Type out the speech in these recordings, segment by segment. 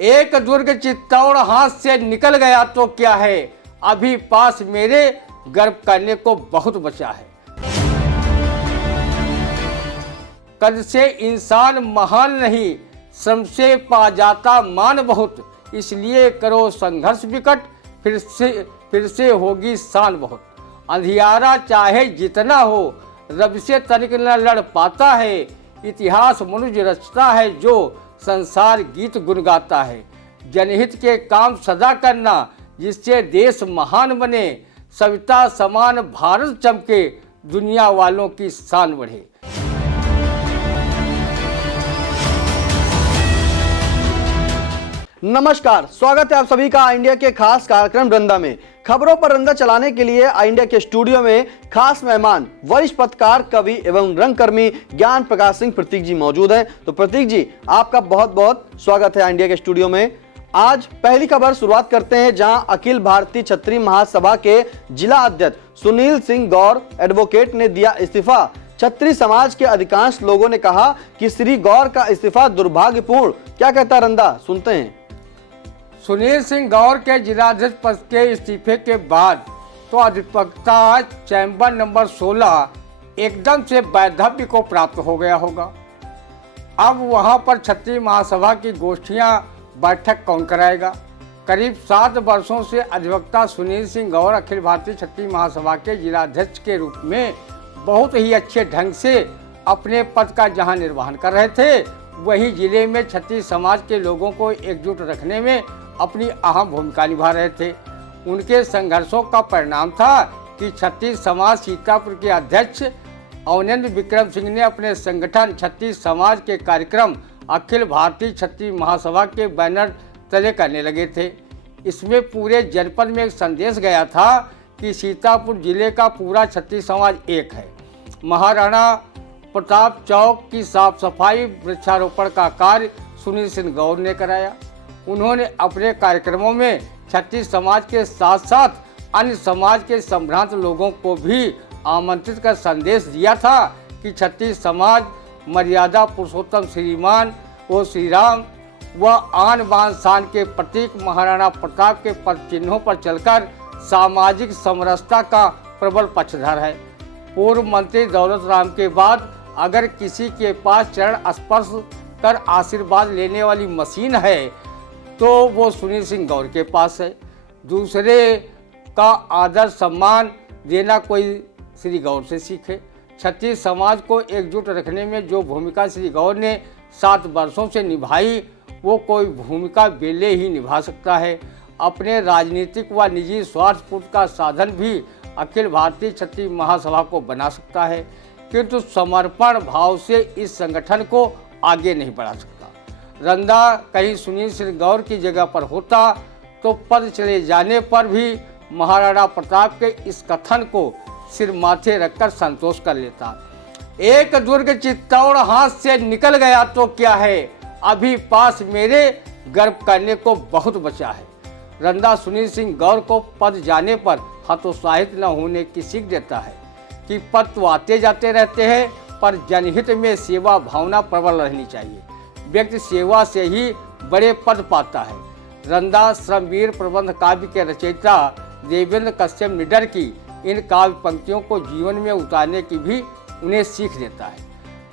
एक दुर्ग चित्तौड़ हाथ से निकल गया तो क्या है, अभी पास मेरे गर्व करने को बहुत बचा है। कद से इंसान महान नहीं, श्रम से पा जाता मान बहुत, इसलिए करो संघर्ष विकट, फिर से होगी शान बहुत। अंधियारा चाहे जितना हो, रब से तनिक न लड़ पाता है, इतिहास मनुष्य रचता है जो संसार गीत गुन गाता है। जनहित के काम सदा करना, जिससे देश महान बने, सविता समान भारत चमके, दुनिया वालों की शान बढ़े। नमस्कार, स्वागत है आप सभी का इंडिया के खास कार्यक्रम रंदा में। खबरों पर रंदा चलाने के लिए इंडिया के स्टूडियो में खास मेहमान वरिष्ठ पत्रकार, कवि एवं रंगकर्मी ज्ञान प्रकाश सिंह प्रतीक जी मौजूद हैं। तो प्रतीक जी, आपका बहुत बहुत स्वागत है इंडिया के स्टूडियो में। आज पहली खबर शुरुआत करते हैं, जहां अखिल भारतीय क्षत्रिय महासभा के जिला अध्यक्ष सुनील सिंह गौर एडवोकेट ने दिया इस्तीफा। क्षत्रिय समाज के अधिकांश लोगों ने कहा कि श्री गौर का इस्तीफा दुर्भाग्यपूर्ण। क्या कहता रंदा, सुनते हैं। सुनील सिंह गौर के जिलाध्यक्ष पद के इस्तीफे के बाद तो अधिवक्ता चैम्बर नंबर 16 एकदम से वैधव्य को प्राप्त हो गया होगा। अब वहां पर क्षत्रिय महासभा की गोष्ठियां बैठक कौन कराएगा। करीब 7 वर्षों से अधिवक्ता सुनील सिंह गौर अखिल भारतीय क्षत्रिय महासभा के जिलाध्यक्ष के रूप में बहुत ही अच्छे ढंग से अपने पद का जहां निर्वहन कर रहे थे, वहीं जिले में क्षत्रिय समाज के लोगों को एकजुट रखने में अपनी अहम भूमिका निभा रहे थे। उनके संघर्षों का परिणाम था कि क्षत्रिय समाज सीतापुर के अध्यक्ष अवनेंद्र विक्रम सिंह ने अपने संगठन क्षत्रिय समाज के कार्यक्रम अखिल भारतीय क्षत्रिय महासभा के बैनर तले करने लगे थे। इसमें पूरे जनपद में एक संदेश गया था कि सीतापुर जिले का पूरा क्षत्रिय समाज एक है। महाराणा प्रताप चौक की साफ सफाई, वृक्षारोपण का कार्य सुनील सिंह गौर ने कराया। उन्होंने अपने कार्यक्रमों में क्षत्रिय समाज के साथ साथ अन्य समाज के संभ्रांत लोगों को भी आमंत्रित कर संदेश दिया था कि क्षत्रिय समाज मर्यादा पुरुषोत्तम श्रीमान ओ श्री राम व आन बान शान के प्रतीक महाराणा प्रताप के पद चिन्हों पर चलकर सामाजिक समरसता का प्रबल पक्षधर है। पूर्व मंत्री दौलत राम के बाद अगर किसी के पास चरण स्पर्श कर आशीर्वाद लेने वाली मशीन है तो वो सुनील सिंह गौर के पास है। दूसरे का आदर सम्मान देना कोई श्री गौर से सीखे। क्षत्रिय समाज को एकजुट रखने में जो भूमिका श्री गौर ने 7 वर्षों से निभाई, वो कोई भूमिका बेले ही निभा सकता है। अपने राजनीतिक व निजी स्वार्थ पूर्ति का साधन भी अखिल भारतीय क्षत्रिय महासभा को बना सकता है, किंतु समर्पण भाव से इस संगठन को आगे नहीं बढ़ा सकता। रंदा कहीं सुनील सिंह गौर की जगह पर होता तो पद चले जाने पर भी महाराणा प्रताप के इस कथन को सिर माथे रखकर संतोष कर लेता। एक दुर्ग चित्तौड़ हाथ से निकल गया तो क्या है, अभी पास मेरे गर्व करने को बहुत बचा है। रंदा सुनील सिंह गौर को पद जाने पर हतोत्साहित न होने की सीख देता है कि पद तो आते जाते रहते हैं, पर जनहित में सेवा भावना प्रबल रहनी चाहिए। व्यक्ति सेवा से ही बड़े पद पाता है। रंदा श्रमवीर प्रबंध काव्य के रचयिता देवेंद्र कश्यप निडर की इन काव्य पंक्तियों को जीवन में उतारने की भी उन्हें सीख देता है।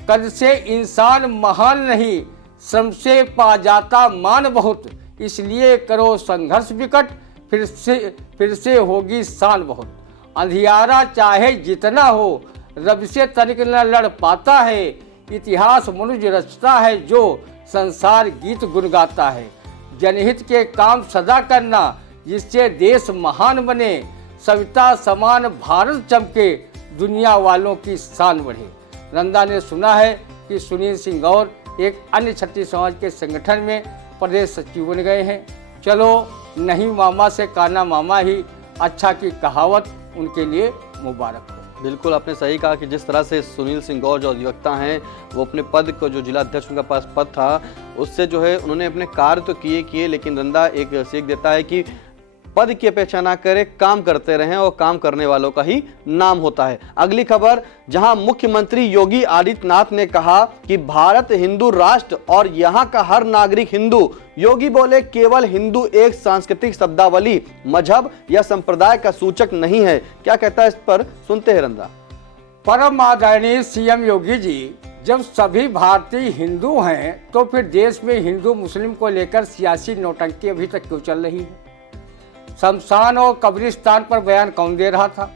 कद से इंसान महान नहीं, श्रम से पा जाता मान बहुत, इसलिए करो संघर्ष विकट, फिर से होगी शान बहुत। अंधियारा चाहे जितना हो, रब से तनिक न लड़ पाता है, इतिहास मनुष्य रचता है जो संसार गीत गुन गाता है। जनहित के काम सदा करना, जिससे देश महान बने, सविता समान भारत चमके, दुनिया वालों की शान बढ़े। रंदा ने सुना है कि सुनील सिंह गौर एक अन्य क्षत्रिय समाज के संगठन में प्रदेश सचिव बन गए हैं। चलो, नहीं मामा से काना मामा ही, अच्छा की कहावत उनके लिए मुबारक हो। बिल्कुल, आपने सही कहा कि जिस तरह से सुनील सिंह गौर जो अधिवक्ता हैं, वो अपने पद को, जो जिला अध्यक्ष उनका पास पद था, उससे जो है उन्होंने अपने कार्य तो किए, लेकिन रंदा एक सीख देता है कि पद की अपेक्षा ना करें, काम करते रहें और काम करने वालों का ही नाम होता है। अगली खबर, जहां मुख्यमंत्री योगी आदित्यनाथ ने कहा कि भारत हिंदू राष्ट्र और यहां का हर नागरिक हिंदू। योगी बोले केवल हिंदू एक सांस्कृतिक शब्दावली, मजहब या संप्रदाय का सूचक नहीं है। क्या कहता है इस पर, सुनते हैं रंदा। परम आदरणीय सीएम योगी जी, जब सभी भारतीय हिंदू हैं तो फिर देश में हिंदू मुस्लिम को लेकर सियासी नौटंकी अभी तक क्यों चल रही है? शमशान और कब्रिस्तान पर बयान कौन दे रहा था?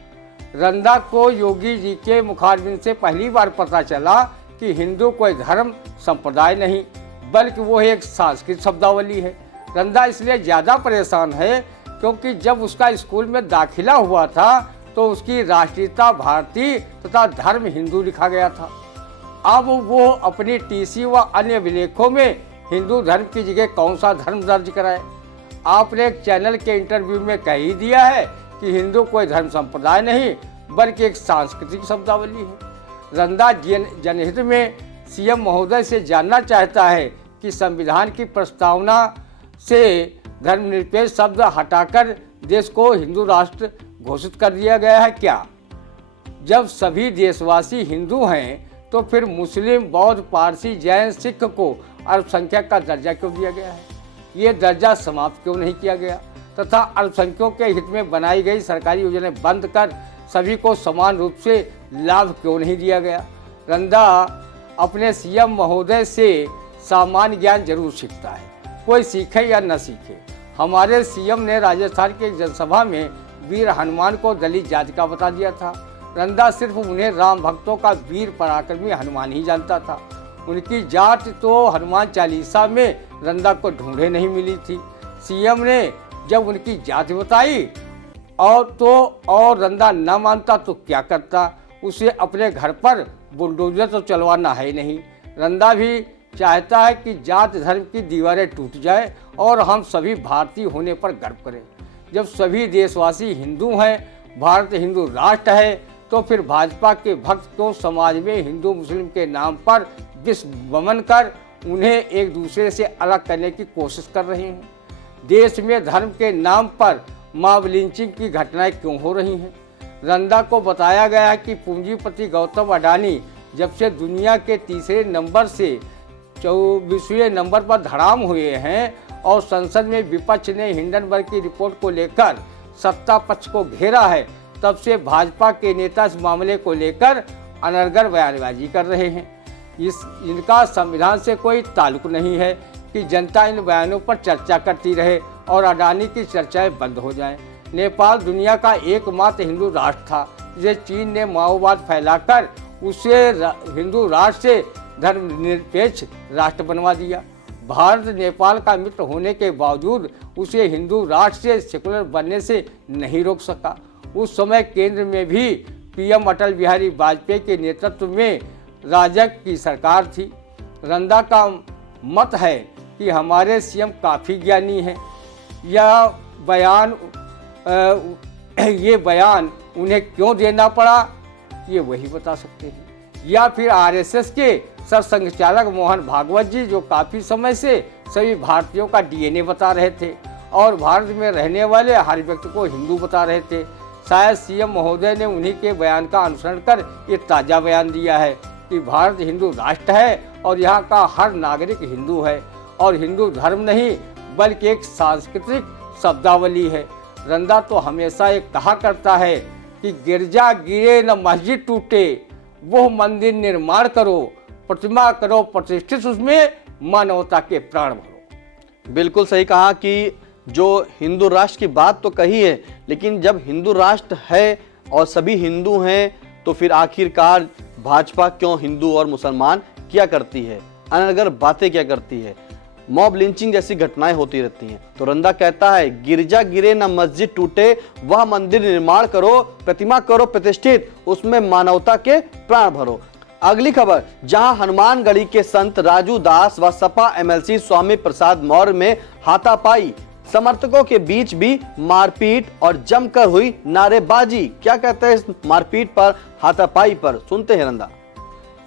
रंदा को योगी जी के मुखारबिन से पहली बार पता चला कि हिंदू कोई धर्म संप्रदाय नहीं बल्कि वो एक सांस्कृतिक शब्दावली है। रंदा इसलिए ज़्यादा परेशान है क्योंकि जब उसका स्कूल में दाखिला हुआ था तो उसकी राष्ट्रीयता भारतीय तथा धर्म हिंदू लिखा गया था। अब वो अपनी टीसी व अन्य अभिलेखों में हिंदू धर्म की जगह कौन सा धर्म दर्ज कराए? आपने एक चैनल के इंटरव्यू में कह ही दिया है कि हिंदू कोई धर्म संप्रदाय नहीं बल्कि एक सांस्कृतिक शब्दावली है। रंदा जनहित में सीएम महोदय से जानना चाहता है कि संविधान की प्रस्तावना से धर्मनिरपेक्ष शब्द हटाकर देश को हिंदू राष्ट्र घोषित कर दिया गया है क्या? जब सभी देशवासी हिंदू हैं तो फिर मुस्लिम, बौद्ध, पारसी, जैन, सिख को अल्पसंख्यक का दर्जा क्यों दिया गया है? ये दर्जा समाप्त क्यों नहीं किया गया तथा अल्पसंख्यकों के हित में बनाई गई सरकारी योजनाएं बंद कर सभी को समान रूप से लाभ क्यों नहीं दिया गया? रंदा अपने सीएम महोदय से सामान्य ज्ञान जरूर सीखता है, कोई सीखे या न सीखे। हमारे सीएम ने राजस्थान की एक जनसभा में वीर हनुमान को दलित जाति का बता दिया था। रंदा सिर्फ उन्हें राम भक्तों का वीर पराक्रमी हनुमान ही जानता था। उनकी जात तो हनुमान चालीसा में रंदा को ढूंढे नहीं मिली थी। सीएम ने जब उनकी जात बताई और रंदा न मानता तो क्या करता? उसे अपने घर पर बुलडोजर तो चलवाना है नहीं। रंदा भी चाहता है कि जात धर्म की दीवारें टूट जाए और हम सभी भारतीय होने पर गर्व करें। जब सभी देशवासी हिंदू हैं, भारत हिंदू राष्ट्र है, तो फिर भाजपा के भक्त क्यों समाज में हिंदू मुस्लिम के नाम पर विषवमन कर उन्हें एक दूसरे से अलग करने की कोशिश कर रहे हैं? देश में धर्म के नाम पर मॉब लिंचिंग की घटनाएं क्यों हो रही हैं? रंदा को बताया गया है कि पूंजीपति गौतम अडानी जब से दुनिया के तीसरे नंबर से 24वें नंबर पर धड़ाम हुए हैं और संसद में विपक्ष ने हिंडनबर्ग की रिपोर्ट को लेकर सत्ता पक्ष को घेरा है, तब से भाजपा के नेता इस मामले को लेकर अनर्गल बयानबाजी कर रहे हैं। इनका संविधान से कोई ताल्लुक नहीं है कि जनता इन बयानों पर चर्चा करती रहे और अडानी की चर्चाएं बंद हो जाएं। नेपाल दुनिया का एकमात्र हिंदू राष्ट्र था जिसे चीन ने माओवाद फैलाकर उसे हिंदू राष्ट्र से धर्मनिरपेक्ष राष्ट्र बनवा दिया। भारत नेपाल का मित्र होने के बावजूद उसे हिंदू राष्ट्र से सेकुलर बनने से नहीं रोक सका। उस समय केंद्र में भी पीएम अटल बिहारी वाजपेयी के नेतृत्व में राजग की सरकार थी। रंदा का मत है कि हमारे सीएम काफ़ी ज्ञानी हैं। ये बयान उन्हें क्यों देना पड़ा ये वही बता सकते हैं। या फिर आरएसएस के सरसंघचालक मोहन भागवत जी जो काफ़ी समय से सभी भारतीयों का डीएनए बता रहे थे और भारत में रहने वाले हर व्यक्ति को हिंदू बता रहे थे। शायद सीएम महोदय ने उन्हीं के बयान का अनुसरण कर ये ताज़ा बयान दिया है कि भारत हिंदू राष्ट्र है और यहाँ का हर नागरिक हिंदू है और हिंदू धर्म नहीं बल्कि एक सांस्कृतिक शब्दावली है। रंदा तो हमेशा ये कहा करता है कि गिरजा गिरे न मस्जिद टूटे, वो मंदिर निर्माण करो, प्रतिमा करो प्रतिष्ठित, उसमें मानवता के प्राण भरो। बिल्कुल सही कहा कि जो हिंदू राष्ट्र की बात तो कही है, लेकिन जब हिंदू राष्ट्र है और सभी हिंदू हैं तो फिर आखिरकार भाजपा क्यों हिंदू और मुसलमान क्या करती है, अनर्गल बातें क्या करती है, मॉब लिंचिंग जैसी घटनाएं होती रहती हैं। तो रंदा कहता है गिरजा गिरे न मस्जिद टूटे, वह मंदिर निर्माण करो, प्रतिमा करो प्रतिष्ठित, उसमें मानवता के प्राण भरो। अगली खबर, जहां हनुमानगढ़ी के संत राजू दास व सपा एमएलसी स्वामी प्रसाद मौर्य में हाथापाई, समर्थकों के बीच भी मारपीट और जमकर हुई नारेबाजी। क्या कहते हैं इस मारपीट पर, हाथापाई पर, सुनते हैं रंदा।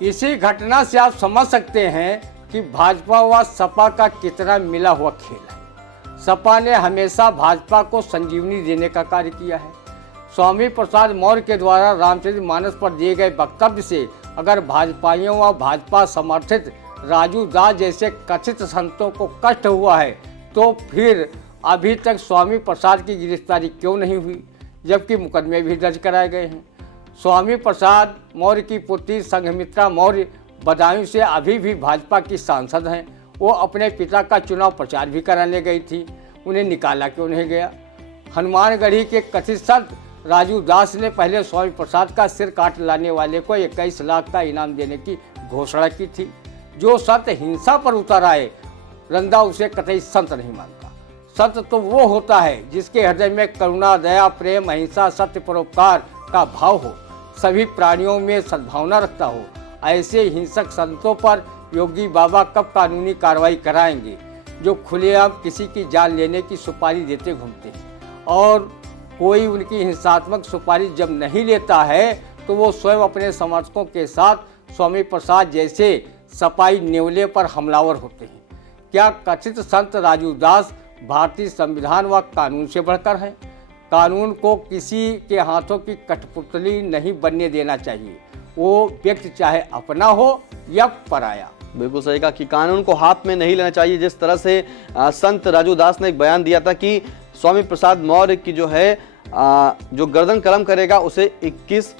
इसी घटना से आप समझ सकते हैं कि भाजपा व सपा का कितना मिला हुआ खेल है। सपा ने हमेशा भाजपा को संजीवनी देने का कार्य किया है। स्वामी प्रसाद मौर्य के द्वारा रामचरितमानस पर दिए गए वक्तव्य से अगर भाजपाइयों व भाजपा समर्थित राजू दास जैसे कथित संतों को कष्ट हुआ है तो फिर अभी तक स्वामी प्रसाद की गिरफ्तारी क्यों नहीं हुई, जबकि मुकदमे भी दर्ज कराए गए हैं। स्वामी प्रसाद मौर्य की पुत्री संघमित्रा मौर्य बदायूं से अभी भी भाजपा की सांसद हैं। वो अपने पिता का चुनाव प्रचार भी कराने गई थी, उन्हें निकाला क्यों नहीं गया। हनुमानगढ़ी के कथित संत राजू दास ने पहले स्वामी प्रसाद का सिर काट लाने वाले को 21 लाख का इनाम देने की घोषणा की थी। जो संत हिंसा पर उतर आए, रंदा उसे कतई संत नहीं मानता। संत तो वो होता है जिसके हृदय में करुणा, दया, प्रेम, अहिंसा, सत्य, परोपकार का भाव हो, सभी प्राणियों में सद्भावना रखता हो। ऐसे हिंसक संतों पर योगी बाबा कब कानूनी कार्रवाई कराएंगे, जो खुलेआम किसी की जान लेने की सुपारी देते घूमते हैं। और कोई उनकी हिंसात्मक सुपारी जब नहीं लेता है तो वो स्वयं अपने समर्थकों के साथ स्वामी प्रसाद जैसे सपाई नेवले पर हमलावर होते हैं। क्या कथित संत राजू दास भारतीय संविधान व कानून से बढ़कर है? कानून को किसी के हाथों की कठपुतली नहीं बनने देना चाहिए, वो व्यक्ति चाहे अपना हो या पराया। बिल्कुल सही कहा कि कानून को हाथ में नहीं लेना चाहिए। जिस तरह से संत राजू दास ने एक बयान दिया था कि स्वामी प्रसाद मौर्य की जो है जो गर्दन कलम करेगा उसे 21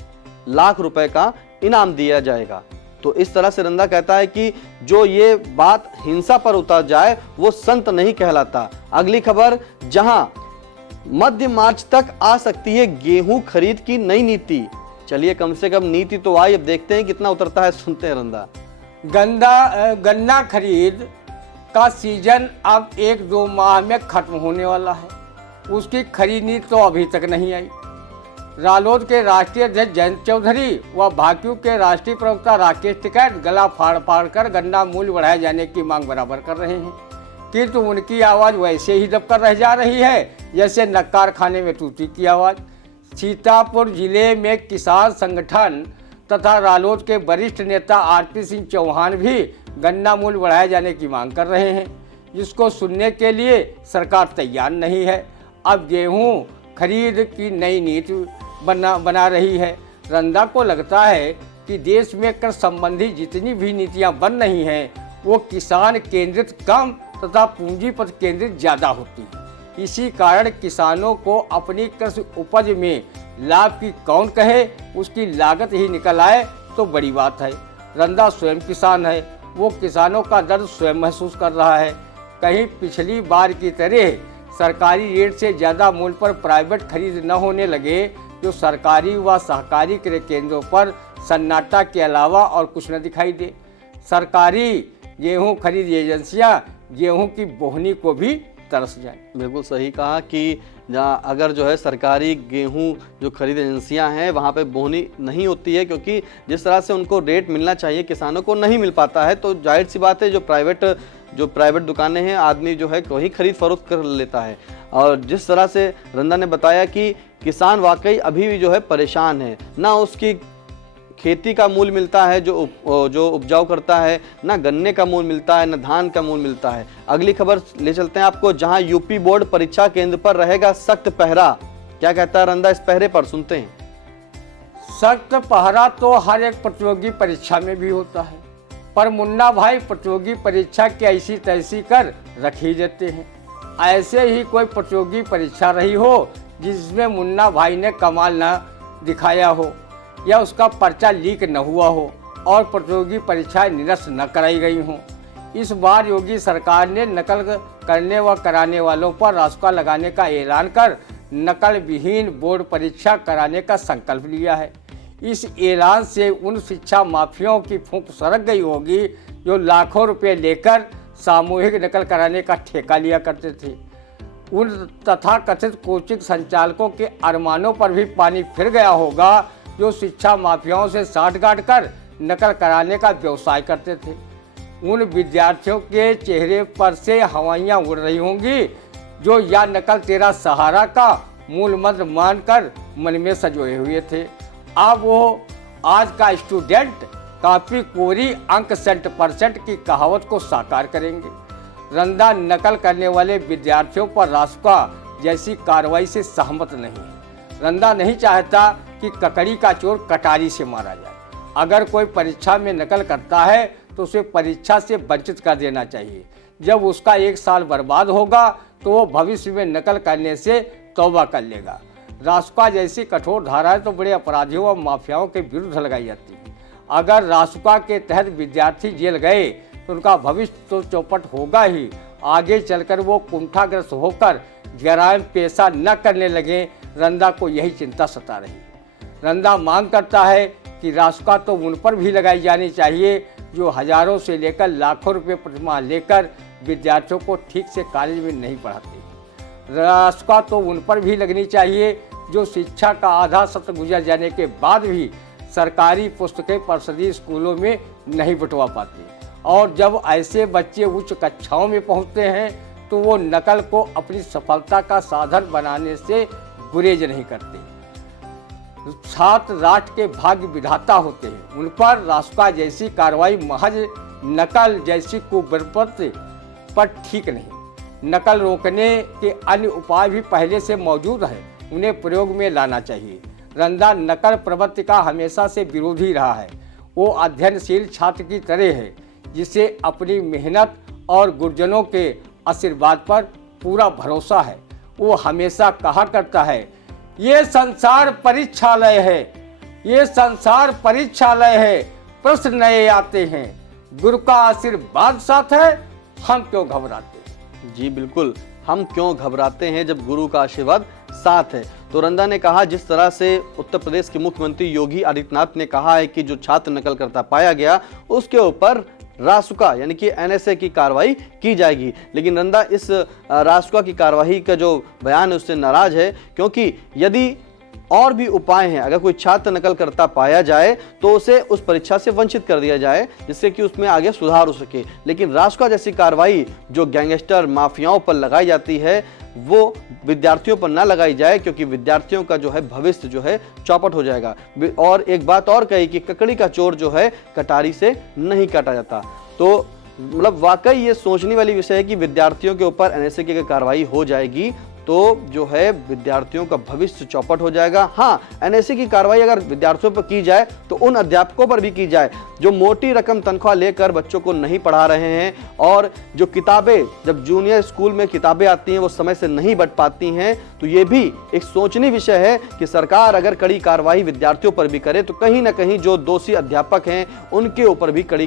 लाख रुपए का इनाम दिया जाएगा। तो इस तरह से रंदा कहता है कि जो ये बात हिंसा पर उतर जाए वो संत नहीं कहलाता। अगली खबर, जहां मध्य मार्च तक आ सकती है गेहूं खरीद की नई नीति। चलिए कम से कम नीति तो आई, अब देखते हैं कितना उतरता है, सुनते हैं रंदा। गन्ना खरीद का सीजन अब 1-2 माह में खत्म होने वाला है। उसकी खरीद नीति तो अभी तक नहीं आई। रालोद के राष्ट्रीय अध्यक्ष जयंत चौधरी व भाजपा के राष्ट्रीय प्रवक्ता राकेश टिकैत गला फाड़ कर गन्ना मूल्य बढ़ाए जाने की मांग बराबर कर रहे हैं, किंतु उनकी आवाज़ वैसे ही दबकर रह जा रही है जैसे नक्कार खाने में तूती की आवाज़। सीतापुर जिले में किसान संगठन तथा रालोद के वरिष्ठ नेता आरपी सिंह चौहान भी गन्ना मूल्य बढ़ाए जाने की मांग कर रहे हैं, जिसको सुनने के लिए सरकार तैयार नहीं है। अब गेहूं खरीद की नई नीति बना रही है। रंदा को लगता है कि देश में कर संबंधी जितनी भी नीतियां बन रही हैं वो किसान केंद्रित कम तथा पूंजीपति केंद्रित ज़्यादा होती है। इसी कारण किसानों को अपनी कृषि उपज में लाभ की कौन कहे, उसकी लागत ही निकल आए तो बड़ी बात है। रंदा स्वयं किसान है, वो किसानों का दर्द स्वयं महसूस कर रहा है। कहीं पिछली बार की तरह सरकारी रेट से ज़्यादा मूल्य पर प्राइवेट खरीद न होने लगे, जो सरकारी व सहकारी क्रय केंद्रों पर सन्नाटा के अलावा और कुछ न दिखाई दे। सरकारी गेहूं खरीद एजेंसियां गेहूं की बोहनी को भी तरस जाए। बिल्कुल सही कहा कि अगर जो है सरकारी गेहूं जो खरीद एजेंसियां हैं वहां पे बोहनी नहीं होती है, क्योंकि जिस तरह से उनको रेट मिलना चाहिए किसानों को नहीं मिल पाता है, तो जाहिर सी बात है जो प्राइवेट दुकानें हैं आदमी जो है वही खरीद फरोख्त कर लेता है। और जिस तरह से रंदा ने बताया कि किसान वाकई अभी भी जो है परेशान है, ना उसकी खेती का मूल्य मिलता है जो उपजाऊ करता है, ना गन्ने का मूल्य मिलता है, ना धान का मूल्य मिलता है। अगली खबर ले चलते हैं आपको, जहां यूपी बोर्ड परीक्षा केंद्र पर रहेगा सख्त पहरा। क्या कहता है रंदा इस पहरे पर, सुनते हैं। सख्त पहरा तो हर एक प्रतियोगी परीक्षा में भी होता है, पर मुन्ना भाई प्रतियोगी परीक्षा की ऐसी तैसी कर रख ही देते हैं। ऐसे ही कोई प्रतियोगी परीक्षा रही हो जिसमें मुन्ना भाई ने कमाल न दिखाया हो या उसका पर्चा लीक न हुआ हो और प्रतियोगी परीक्षाएं निरस्त न कराई गई हों। इस बार योगी सरकार ने नकल करने व कराने वालों पर रासुका लगाने का ऐलान कर नकल विहीन बोर्ड परीक्षा कराने का संकल्प लिया है। इस ऐलान से उन शिक्षा माफियाओं की फूंक सरक गई होगी जो लाखों रुपए लेकर सामूहिक नकल कराने का ठेका लिया करते थे। उन तथाकथित कोचिंग संचालकों के अरमानों पर भी पानी फिर गया होगा जो शिक्षा माफियाओं से साठगांठ कर नकल कराने का व्यवसाय करते थे। उन विद्यार्थियों के चेहरे पर से हवाइयाँ उड़ रही होंगी जो या नकल तेरा सहारा का मूल मंत्र मानकर मन में सजोए हुए थे। अब वो आज का स्टूडेंट कॉपी कोरी अंक 100% की कहावत को साकार करेंगे। रंदा नकल करने वाले विद्यार्थियों पर रासुका जैसी कार्रवाई से सहमत नहीं है। रंदा नहीं चाहता कि ककड़ी का चोर कटारी से मारा जाए। अगर कोई परीक्षा में नकल करता है तो उसे परीक्षा से वंचित कर देना चाहिए। जब उसका 1 साल बर्बाद होगा तो वो भविष्य में नकल करने से तौबा कर लेगा। रासुका जैसी कठोर धाराएं तो बड़े अपराधियों और माफियाओं के विरुद्ध लगाई जाती है। अगर रासुका के तहत विद्यार्थी जेल गए तो उनका भविष्य तो चौपट होगा ही, आगे चलकर वो कुंठाग्रस्त होकर जराइम पेशा न करने लगे। रंदा को यही चिंता सता रही। रंदा मांग करता है कि रासुका तो उन पर भी लगाई जानी चाहिए जो हजारों से लेकर लाखों रुपए प्रतिमाह लेकर विद्यार्थियों को ठीक से कॉलेज में नहीं पढ़ाते। रासुका तो उन पर भी लगनी चाहिए जो शिक्षा का आधा सत्र गुजर जाने के बाद भी सरकारी पुस्तकें परिषदीय स्कूलों में नहीं बंटवा पाते। और जब ऐसे बच्चे उच्च कक्षाओं में पहुंचते हैं तो वो नकल को अपनी सफलता का साधन बनाने से गुरेज नहीं करते। छात्र राष्ट्र के भाग्य विधाता होते हैं, उन पर रासुका जैसी कार्रवाई महज नकल जैसी कुप्रवृत्ति पर ठीक नहीं। नकल रोकने के अन्य उपाय भी पहले से मौजूद है, उन्हें प्रयोग में लाना चाहिए। रंदा नकल प्रवृत्ति का हमेशा से विरोधी रहा है। वो अध्ययनशील छात्र की तरह है जिसे अपनी मेहनत और गुरुजनों के आशीर्वाद पर पूरा भरोसा है। वो हमेशा कहा करता है, ये संसार परीक्षालय है, ये संसार परीक्षालय है, प्रश्न नए आते हैं, गुरु का आशीर्वाद साथ है, हम क्यों घबराते। जी बिल्कुल, हम क्यों घबराते हैं जब गुरु का आशीर्वाद साथ है। तो रंदा ने कहा जिस तरह से उत्तर प्रदेश के मुख्यमंत्री योगी आदित्यनाथ ने कहा है कि जो छात्र नकल करता पाया गया उसके ऊपर रासुका यानी कि एनएसए की कार्रवाई की जाएगी। लेकिन रंदा इस रासुका की कार्रवाई का जो बयान है उससे नाराज है, क्योंकि यदि और भी उपाय हैं, अगर कोई छात्र नकल करता पाया जाए तो उसे उस परीक्षा से वंचित कर दिया जाए जिससे कि उसमें आगे सुधार हो सके। लेकिन रासुका जैसी कार्रवाई जो गैंगस्टर माफियाओं पर लगाई जाती है वो विद्यार्थियों पर ना लगाई जाए, क्योंकि विद्यार्थियों का जो है भविष्य जो है चौपट हो जाएगा। और एक बात और कही कि ककड़ी का चोर जो है कटारी से नहीं काटा जाता। तो मतलब वाकई ये सोचने वाली विषय है कि विद्यार्थियों के ऊपर एनएसए की कार्रवाई हो जाएगी तो जो है विद्यार्थियों का भविष्य चौपट हो जाएगा। हाँ, एनएसए की कार्रवाई अगर विद्यार्थियों पर की जाए तो उन अध्यापकों पर भी की जाए जो मोटी रकम तनख्वाह लेकर बच्चों को नहीं पढ़ा रहे हैं, और जो किताबें जब जूनियर स्कूल में किताबें आती हैं वो समय से नहीं बट पाती हैं। तो ये भी एक सोचनीय विषय है कि सरकार अगर कड़ी कार्रवाई विद्यार्थियों पर भी करे तो कहीं ना कहीं जो दोषी अध्यापक हैं उनके ऊपर भी कड़ी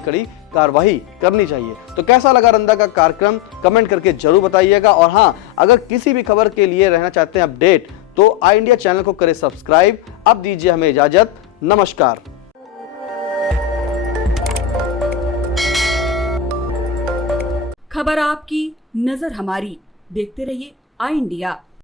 कार्रवाई करनी चाहिए। तो कैसा लगा रंदा का कार्यक्रम कमेंट करके जरूर बताइएगा। और हाँ, अगर किसी भी खबर के लिए रहना चाहते हैं अपडेट तो आई इंडिया चैनल को करें सब्सक्राइब। अब दीजिए हमें इजाजत, नमस्कार। खबर आपकी, नजर हमारी। देखते रहिए आई इंडिया।